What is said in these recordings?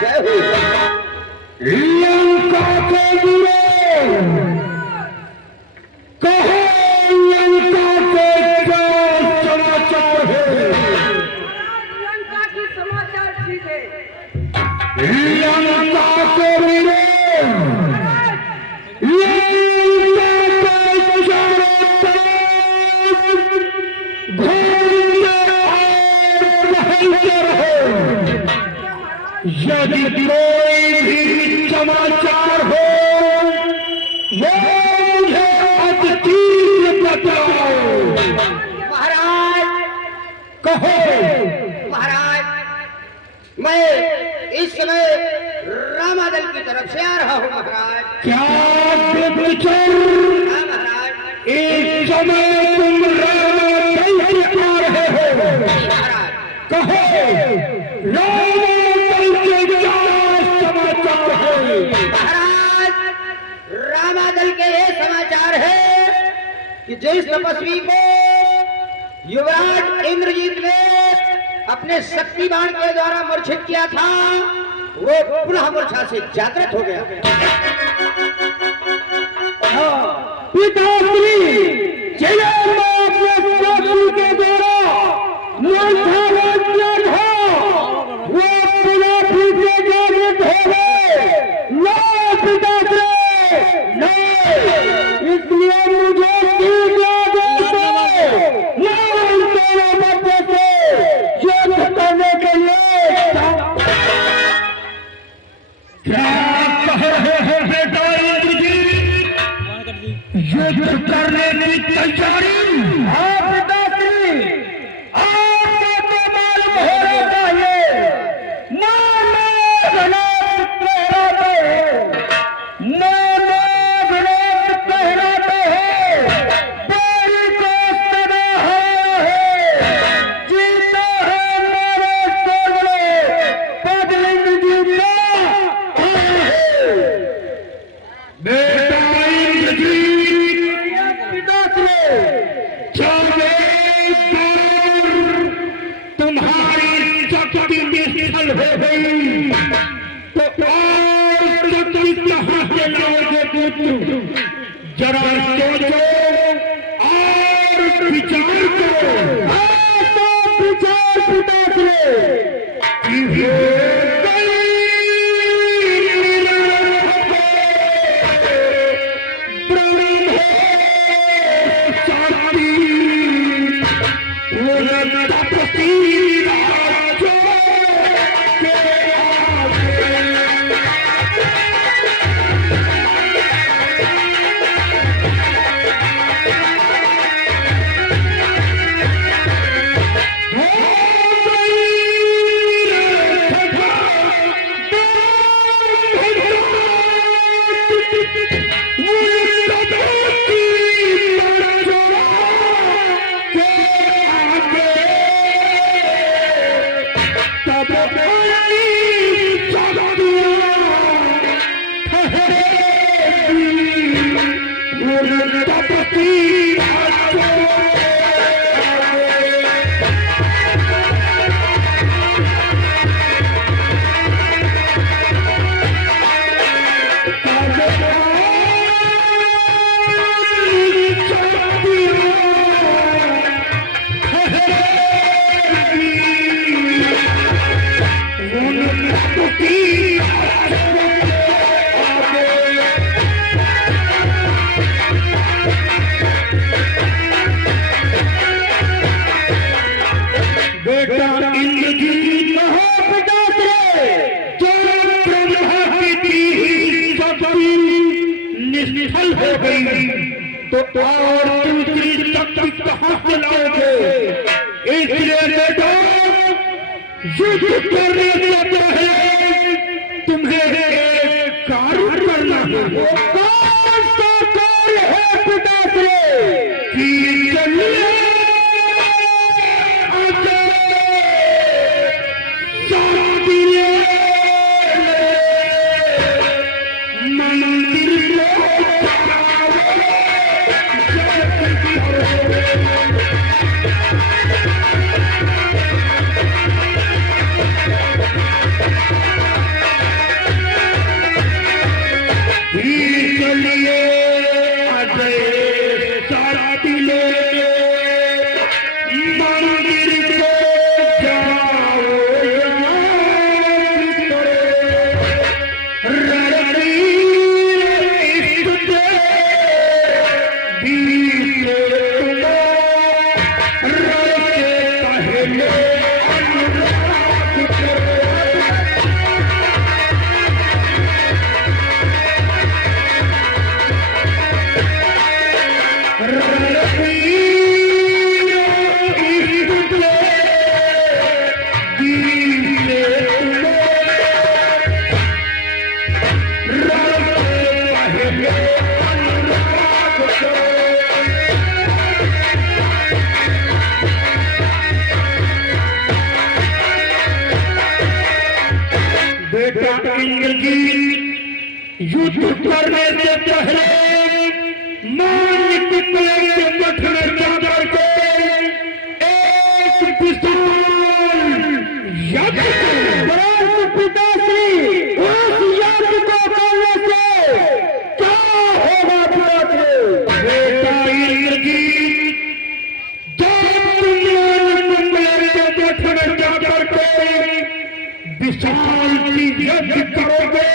जय हो। लंका के वीरों, कहो लंका के क्या समाचार है? लंका की समाचार ठीक है। लंका के वीरों, लंका के चारों तरफ घूमते और टहलते रहो। यदि कोई भी समाचार हो वो मुझे अतीत बताओ। महाराज कहो। महाराज, मैं इस समय रामादल की तरफ से आ रहा हूँ महाराज। क्या गुप्तचर हाँ महाराज। इस समय तुम रामादल से आ रहे हो? महाराज कहो रामादल के क्या समाचार है? महाराज, रामादल के ये समाचार है कि जिस तपस्वी को युवराज इंद्रजीत ने अपने शक्ति बाण के द्वारा मूर्छित किया था वो पुनः मूर्छा से जागृत हो गया। पिताश्री जिन्हें मैं अपने शत्रु के द्वारा मूर्छारोपित किया था वो पुनः फिर से जागृत हो गए। न पिताश्री न, इसलिए मुझे ठीक याद है न इन दोनों बच्चे से युद्ध करने के लिए। क्या कह रहे हैं बेटा इंद्रजीत? युद्ध करने की तैयारी? हाँ पिताश्री, आपको तो मालूम होना चाहिए मानो गणेश कहलाते हैं, मानो गणेश कहलाते हैं, बड़ी को सदा है जीता है मेरे सोने पगलिंग जीता है। बेटा इंद्रजीत, पिताश्री, जब एक बार तुम्हारी शक्ति निश्चल हो गई तो और शक्ति कहाँ से लाओगे पुत्र? जरा सोचो और विचार करो। तो विचार पिताश्री कि वो निष्फल हो गई तो और दूसरी शक्ति कहाँ से लाओगे? इसलिए बेटा युद्ध करने से पहले तुम्हें एक कार्य करना है। कौन सा कार्य है पिताश्री? कि चलिए चलिए अजय सारा दिले मंदिर को जाओ याद करे रणवीर इश्क दे बीते तुम रड़के पहले अनुराग करे बेटा इंद्रजीत युद्ध करने से पहले मान टुकड़े के गठन जाकर के एक विशाल यज्ञ पिताश्री उस यज्ञ को करने से क्या होगा पिताश्री बेटा इंद्रजीत जब तुम टुकड़े के गठन जाकर के विशाल यज्ञ करोगे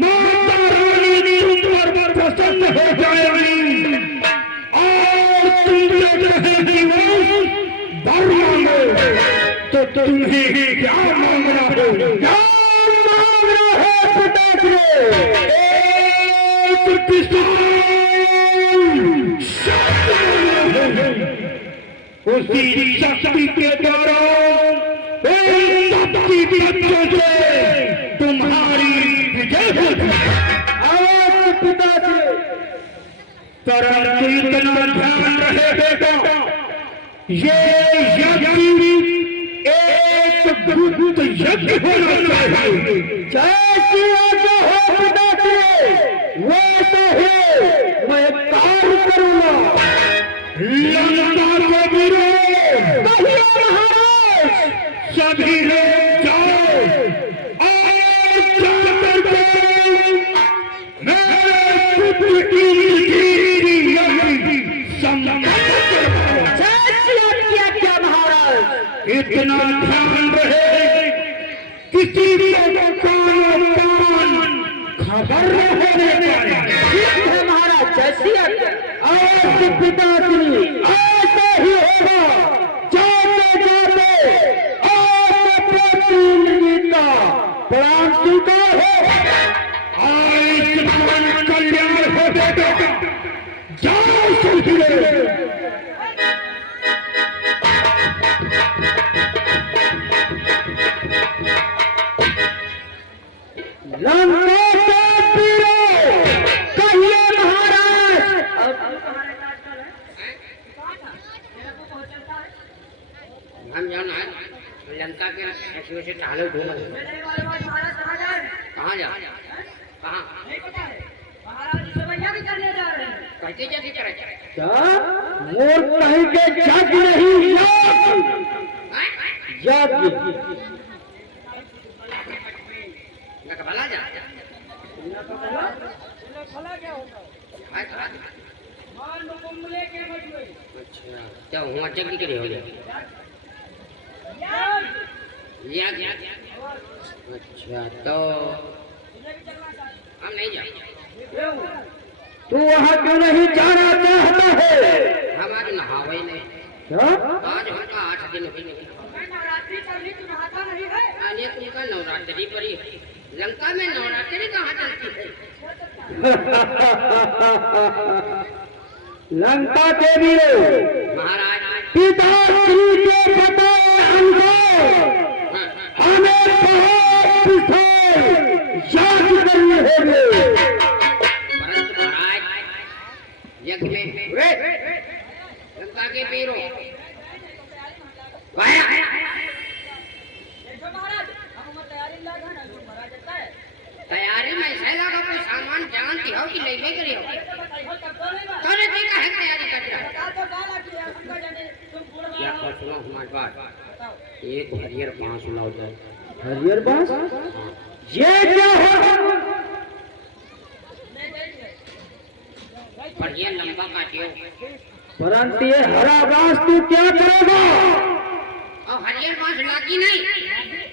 माता रानी तुम पर प्रसन्न हो जाएगी और तुम जो कहेगी वर मांगो तो तुम्हें क्या मांगना हो क्या मांगना है पिताश्री एक विशाल शक्ति उसी शक्ति के द्वारा बच्चों से तुम्हारी विजय होगी पिताजी परंतु इतना ध्यान रहे बेटा ये यज्ञ एक गुप्त यज्ञ होना चाहिए जैसी यज्ञ हो पिताजी वैसे ही मैं कार्य करूंगा लंका को विरोध महाराज सभी लोग जाओ और जाकर के मेरे पुत्र की क्या महाराज इतना ध्यान रहे किसी को कान खबर न होने पाए महाराज जैसी आज पिताश्री ऐसा ही होगा जाते जाते प्राण स्वीकार हो आयुष्मान कल्याण हो बेटा जाओ सुखी लंका के पीरो कहिए महाराज हम जाना है लंका के ऐसे वैसे टहलो घूम कहाँ जा कहाँ कहते जैसे करे क्या मोर कहीं के जग नहीं यज्ञ भला जा अच्छा क्या हुआ जग के लिए हो गया अच्छा तो हम नहीं जाएंगे तू वहाँ क्यों नहीं जाना चाहता है हमारे नहावे नहीं क्या आज उनका 8 दिन हुई नहीं अनेक उनका नवरात्रि पड़ी लंका में नवरात्रि कहाँ चलती है लंका देवी महाराज पिताश्री के बताए हमको हमें बहुत याद करनी होगी परंतु महाराज यज्ञ में लंका के पीरों तैयारी में सैला का कोई सामान जानती हो कि नहीं करी हो तोने ठीक है तैयारी कर रहा क्या सुनो हमारी बात एक हरियर बांस लाओ जाए हरियर बांस ये क्या है बढ़िया लंबा काटियो। परंतु ये हरा घास तू क्या करेगा? और हरियर बांस लागी नहीं,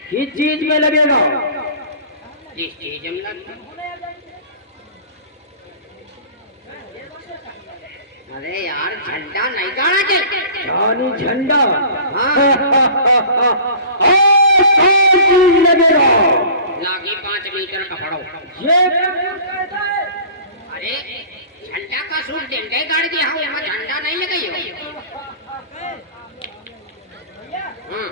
किस चीज में लगेगा? जिस चीज में लगी। अरे यार झंडा नहीं गाड़ा के। यानी झंडा। हाँ। और कौन चीज लगेगा? लागी 5 मीटर कपड़ो। ये अरे झंडा का सूट देंगे गाड़ के, हाँ वहाँ झंडा नहीं लगाई हो। हाँ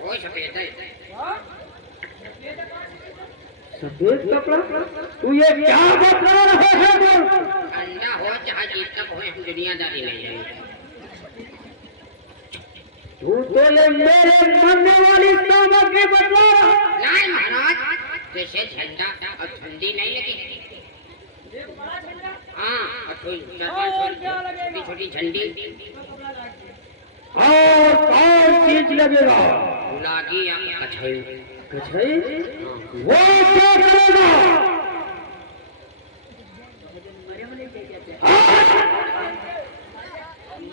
वो सफेद है। सफेद कपड़ा? तू ये क्या बता रहा है? ठंडा हो चाहे जीत तक हो, हम दुनियादारी नहीं है। तू तो ये मेरे मरने वाली सामग्री बता रहा। नहीं महाराज, जैसे झंडा और ठंडी नहीं लगी। हाँ और छोटी छोटी झंडी। और कौन चीज लगेगा? लागी या कछई। कछई? वो क्या करेगा?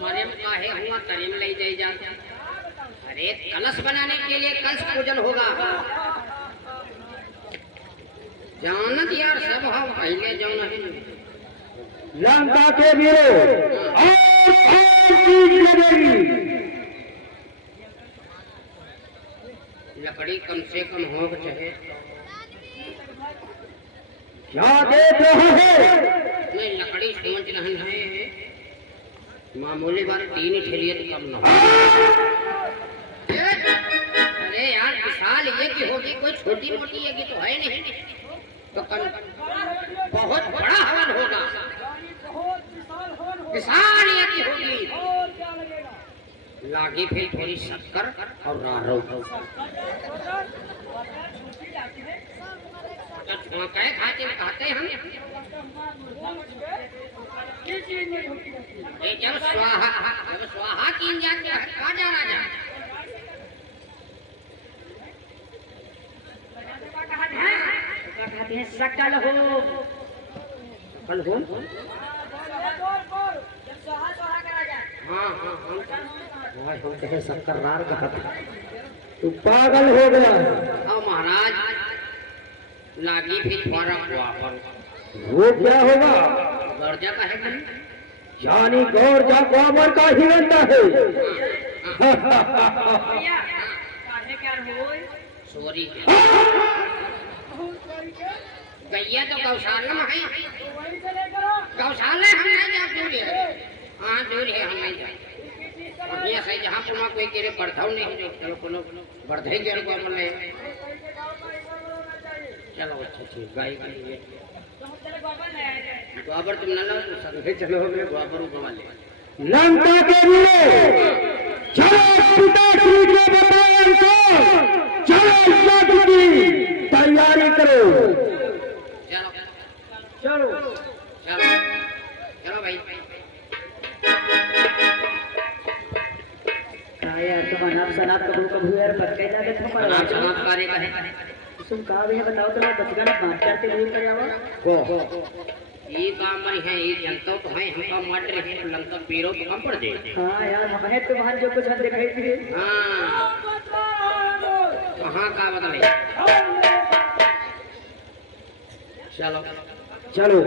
मरे में काहे हुआ तरे में ले जाए जाते। अरे कलश बनाने के लिए कलश पूजन होगा। जानत यार सब हम पहले जाना है। लंका के वीरों, और कौन चीज लगेगी? लकड़ी कम से कम हो चाहे। क्या देख रहे हैं? नहीं लकड़ी समझ रहे हैं, मामूली बात 3 ठेलिए तो कम ना हो। अरे यार विशाल ये की होगी, कोई छोटी मोटी ये की तो है नहीं। तो बहुत बड़ा हवन होगा, विशाल ये की होगी। लागी फिर थोड़ी शक्कर और रारो। खाते खाते हम ये जब स्वाहा कीन जाके कहाँ जाना जा। सकल हो सकल हो। हाँ हाँ हाँ हम कहे शक्कर रार का। तू पागल हो गया। अब महाराज लागी फिर थोड़ा वापर। वो क्या होगा? गर्जा का है कि यानी गौर जा ग्वामर का ही बनता है। सॉरी गैया तो गौशाला में है। गौशाला हम नहीं जा दूर है। हाँ दूर है, हम नहीं जाए। ये सही जहाँ पुनः कोई केरे बढ़ाऊ नहीं जो चलो कोनो बढ़ाई केरे को अमल नहीं। चलो अच्छा ठीक गाय के लिए गोबर तुम न लाओ तो संगे चलो हमने गोबर उगवा ले। लंका के वीरों, चलो पिताश्री के बताए अनुसार चलो यज्ञ की तैयारी करो। चलो चलो चलो चलो भाई। यार तुम्हारा नाम सनात कबू यार पक्के जाके तुम पर नाम समाप्त कार्य का है। तुम कहा भी है बताओ तो मैं बचगाना बात करते हुए कर जावा। ये काम मरी है, ये जनता तो है हमका मर रहे हैं। लंका पीरो तो कम पड़ जाए। हां यार हमें तुम्हारे जो कुछ हम दिखाई थी। हाँ कहाँ का बदले। चलो चलो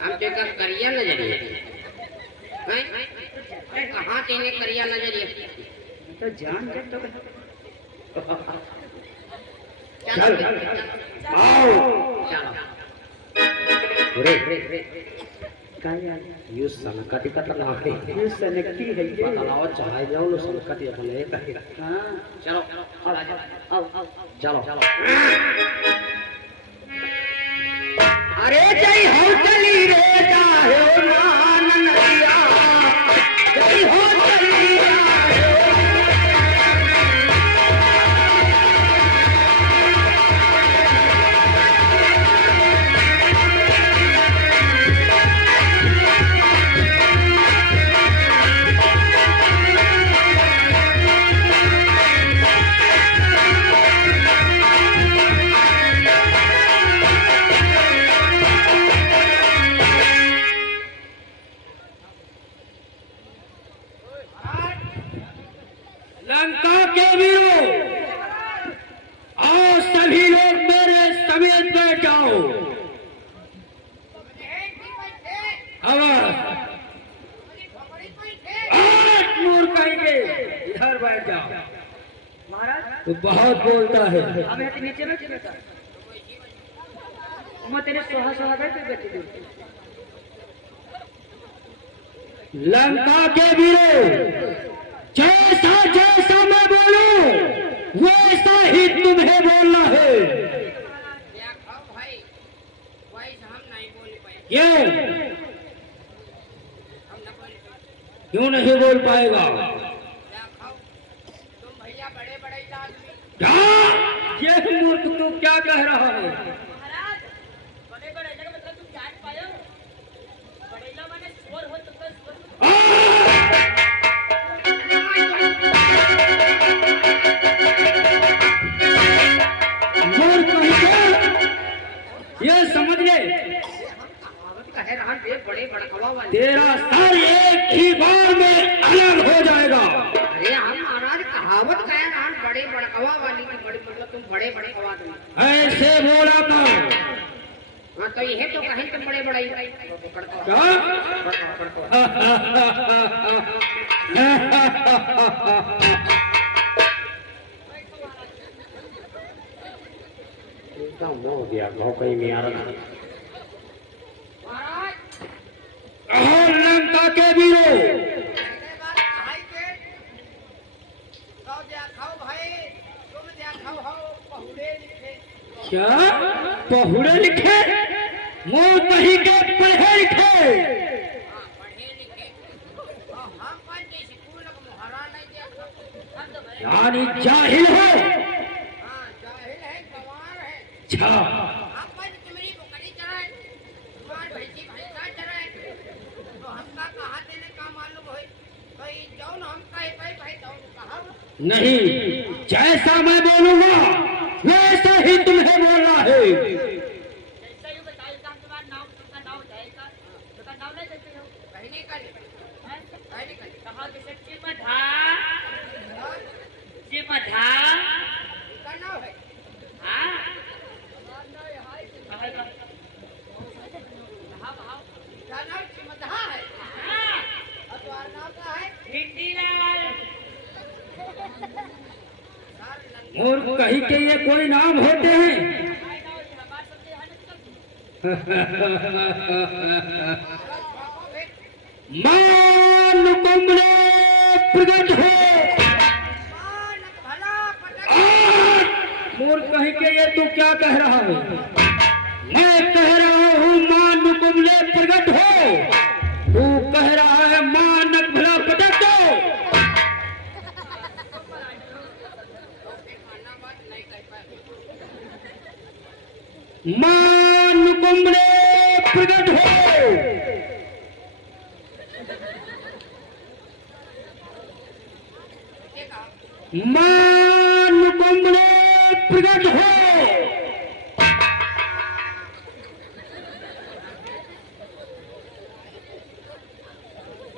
हम तो कर करिया नजरिए हैं। कहाँ तेने करिया नजरिए तो जान जब तो चल आओ। चलो रे का यार यू संकट का ना है। ये सनकी है ये। बताओ चाहे जाओ लो संकट अपने एक है। हां चलो आओ चलो अरे जय हो चली रे जाहे मान नैया, जय हो चली जाहे। लंका के वीरों, आओ सभी लोग मेरे समेत बैठ जाओ। आवाज आठ नूर कहेंगे, इधर बैठ जाओ। महाराज तो बहुत बोलता है। अब यहाँ नीचे में बेटा मैं तेरे सोहा सोहा बैठ बैठे दूँ। लंका के वीरों, जैसा जैसा मैं बोलूं वैसा ही तुम्हें बोलना है। क्यों क्यों नहीं बोल पाएगा? क्या ये मूर्ख तू क्या कह रहा है? महाराज बड़े बड़े जगह मतलब तुम जान पाए हो बड़े लोग माने स्वर हो तो बस मूर्ख ये समझ गए बड़े बड़कवा वाले। तेरा सर एक ही बार में अलग हो जाएगा। अरे हम महाराज कहावत कहे ना बड़े बड़कवा वाली की बड़ी मतलब तुम बड़े बड़कवा दो। ऐसे बोला था। हाँ तो ये तो कहीं तुम बड़े बड़े क्या? हो गया कहीं में आ रहा। और लंका के वीरों, क्या पहुड़े लिखे? मुंह कहीं के पढ़े लिखे? यानी जाहिल हो? अच्छा नहीं, जैसा मैं बोलूंगा वैसा ही तुम्हें बोलना है। जैसा ही बताओ काम तुम्हारा नाम तुमका नाम जाएगा तुमका नाम नहीं देते हो कहने का कहने का कहा जैसे चिमधा चिमधा का नाम है हां का नाम चिमधा है हां और तुम्हारा नाम क्या है भिंडीलाल। और कहीं के ये कोई नाम होते हैं? मान कुंभले प्रकट हो। और कहीं के ये तू क्या कह रहा है? मैं कह रहा हूँ मान कुंभले प्रकट हो, तू कह रहा है मानक भला पटक दो। मान कुंभले प्रकट हो। मान कुंभले प्रकट हो।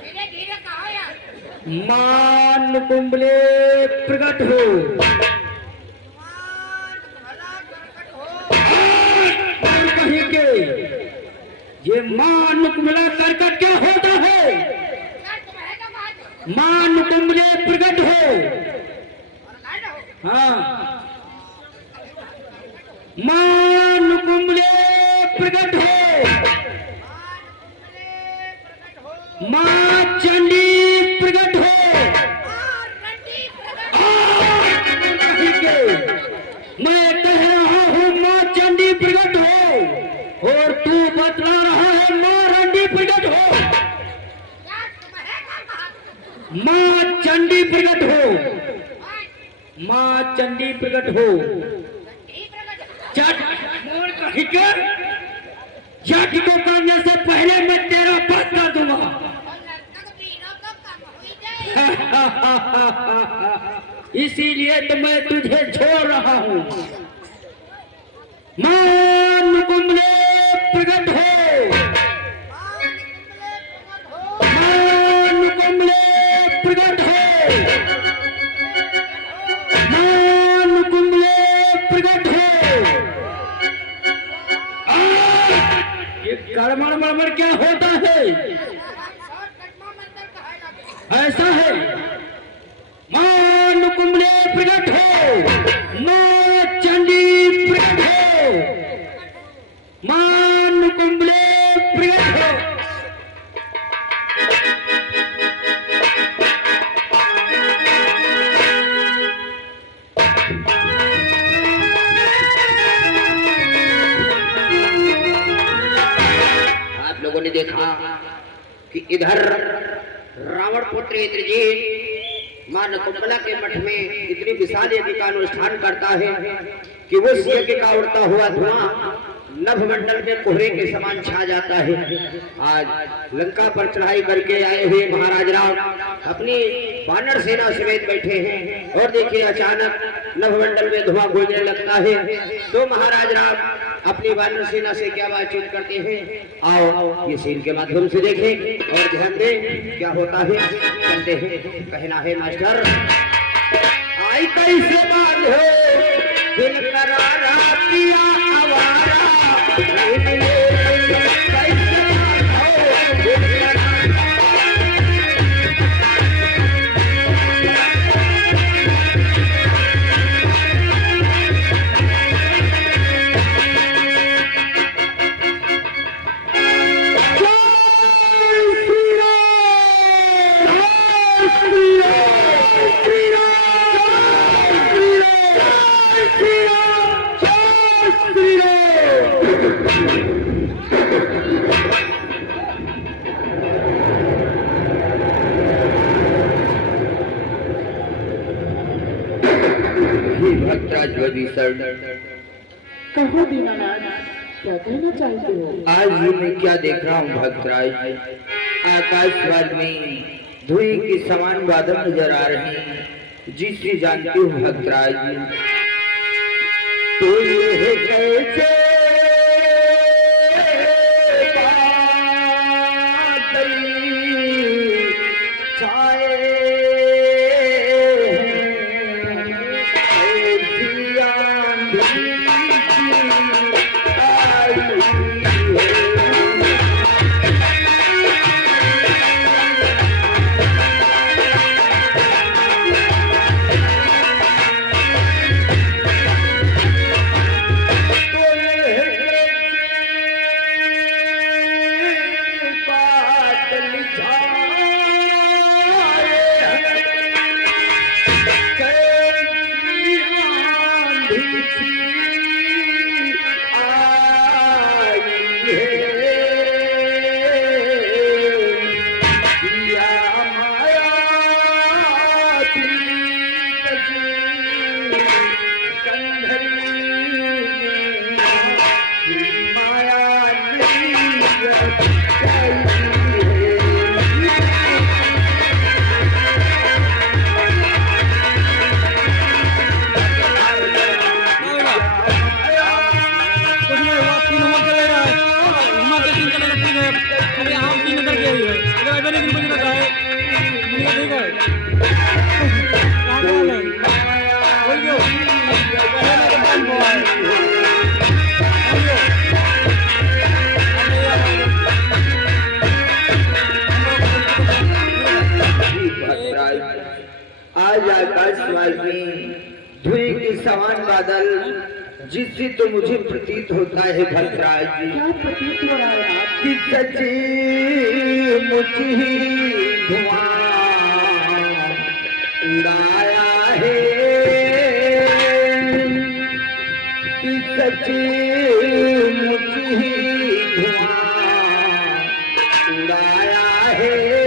धीरे धीरे कहो यार मान कुंभले प्रकट हो। और कहीं के ये मान कुंभला करकट क्या होता है? मान कुंभले प्रकट हो। हाँ, मान कुंभले प्रकट हो। माँ चंडी प्रकट हो। मैं कह रहा हूँ माँ चंडी प्रकट हो और तू बतला रहा है माँ रंडी प्रकट हो। माँ चंडी प्रकट हो। माँ चंडी प्रकट हो। चट मोड़ का हिकर जट को करने से पहले मैं तेरा बस कर दूंगा। इसीलिए तो मैं तुझे छोड़ रहा हूँ। मान कुंभले प्रकट हो। मान कुंभले प्रकट हो। गड़बड़ क्या होता है? ऐसा है, मां कुंभले प्रकट हो, मां चंडी प्रकट हो, मां कुंभले प्रकट हो। आप लोगों ने देखा कि इधर रावण पुत्र इंद्रजीत मां नकुंबला के मठ में इतनी विशाल यज्ञ का अनुष्ठान करता है कि वो यज्ञ का उड़ता हुआ धुआं नभमंडल में कोहरे के समान छा जाता है। आज लंका पर चढ़ाई करके आए हुए महाराज राम अपनी वानर सेना समेत बैठे हैं और देखिए अचानक नभमंडल में धुआं गूंजने लगता है। तो महाराज राम अपनी वानर सेना से क्या बातचीत करते हैं, आओ ये सीन के माध्यम से देखें और ध्यान दें क्या होता है। चलते हैं। कहना है मास्टर, आई कैसे बात है दिल करारा पिया आवारा, कैसे बात हो दिल करारा। कहो दीनानाथ, क्या कहना चाहते हो? आज ये मैं क्या देख रहा हूँ भक्तराज, आकाश भर में धुएं के समान बादल नजर आ रहे हैं। जिससे जानती हूँ भक्तराज तो ये कैसे बादल छाए आज आकाशवाणी में धुएं के समान बादल जिससे तो मुझे प्रतीत होता है भद्राज क्या प्रतीत हो रहा है आप? कि सच्ची मुझी धुआं उड़ाया है, कि सच्ची मुझी धुआं उड़ाया है।